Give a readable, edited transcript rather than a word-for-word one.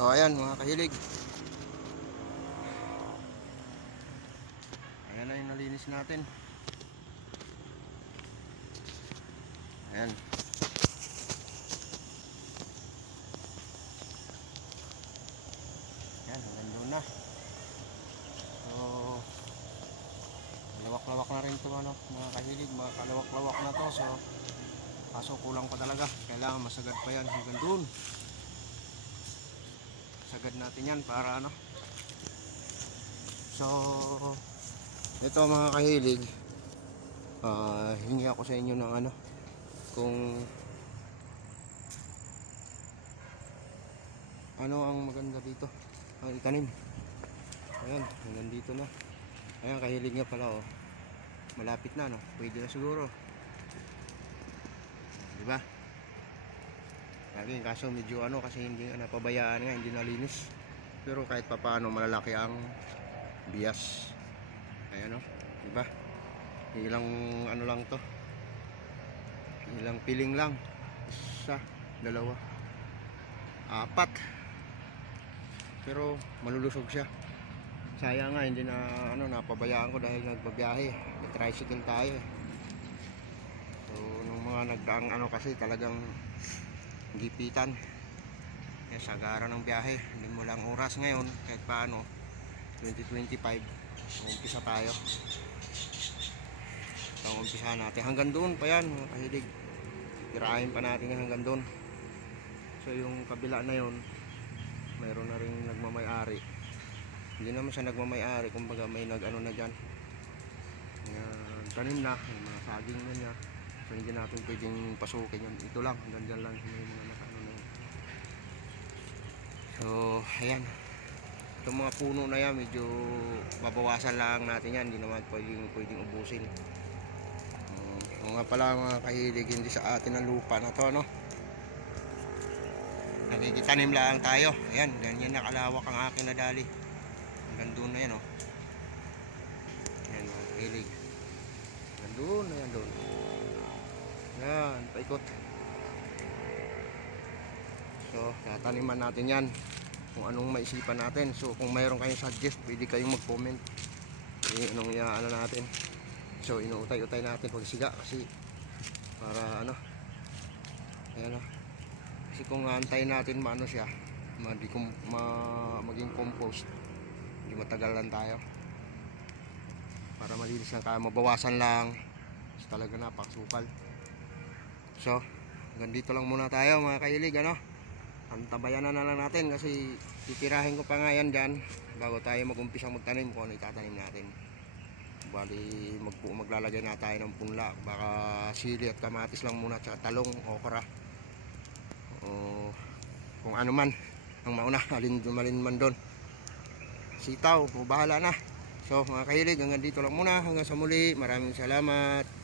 So ayan mga kahilig, ayan na yung nalinis natin. Ayan. Ayan, hanggang doon na. So lawak-lawak na rin ito ano, mga kahilig, mga kalawak-lawak na to. So kaso kulang pa talaga, kailangan masagad pa yan hanggang doon. Sagad natin yan para ano. So ito mga kahilig, hingi ako sa inyo ng ano, kung ano ang maganda dito ang itanim. Ayan, hanggang dito na. Ayan, kahilig nga pala oh, malapit na no, pwede na siguro, diba? Lagi kaso medyo ano, kasi hindi napabayaan nga, hindi nalinis. Pero kahit papaano malalaki ang bias. Ayan o, diba? Ilang ano lang to, ilang piling lang. Isa, dalawa, apat. Pero malulusog siya. Sayang nga hindi na ano, napabayaan ko dahil nagbabiyahe, may tricycle tayo. So nung mga nagdaang ano kasi talagang gipitan, sagara ng biyahe, hindi mo lang oras ngayon. Kahit paano 2025 umpisa tayo. So umpisa natin hanggang doon pa yan mga kahilig, tirahin pa natin hanggang doon. So yung kabila na yon, mayroon na rin nagmamay-ari. Hindi naman siya nagmamay-ari, kumbaga may nag-ano na dyan, tanim na, may mga saging na niya. So hindi natin pwedeng pasukin yun. Ito lang, hanggang dyan lang may mga naka-ano na yun. So ayan, itong mga puno na yan medyo babawasan lang natin yan, hindi naman pwedeng ubusin. Nga pala mga kahilig, hindi sa atin ang lupa na to ano, nakikitanim lang tayo. Ayan, ganyan nakalawak ang aking nadali, hanggang doon na yan oh. Ayan mga kahilig, hanggang doon na yan, doon yan, paikot. So tataniman natin yan kung anong maisipan natin. So kung mayroon kayong suggest, pwede kayong mag-comment anong iaano natin. So inuutay-utay natin pagsiga kasi para ano, ayan o. Kasi kung antayin natin maano siya, maging compost, hindi matagalan tayo. Para malinis lang tayo, mabawasan lang, kasi talaga napakasukal. So hanggang dito lang muna tayo mga kahilig ano. Antabayan na lang natin kasi titirahin ko pa nga yan dyan bago tayo mag-umpisa magtanim kung ano itatanim natin. Bali maglalagay na tayo ng punla, baka sili at kamatis lang muna, tsaka talong, okra, o kung ano man ang mauna, alin man doon, sitaw, bahala na. So mga kahilig, hanggang dito lang muna, hanggang sa muli, maraming salamat.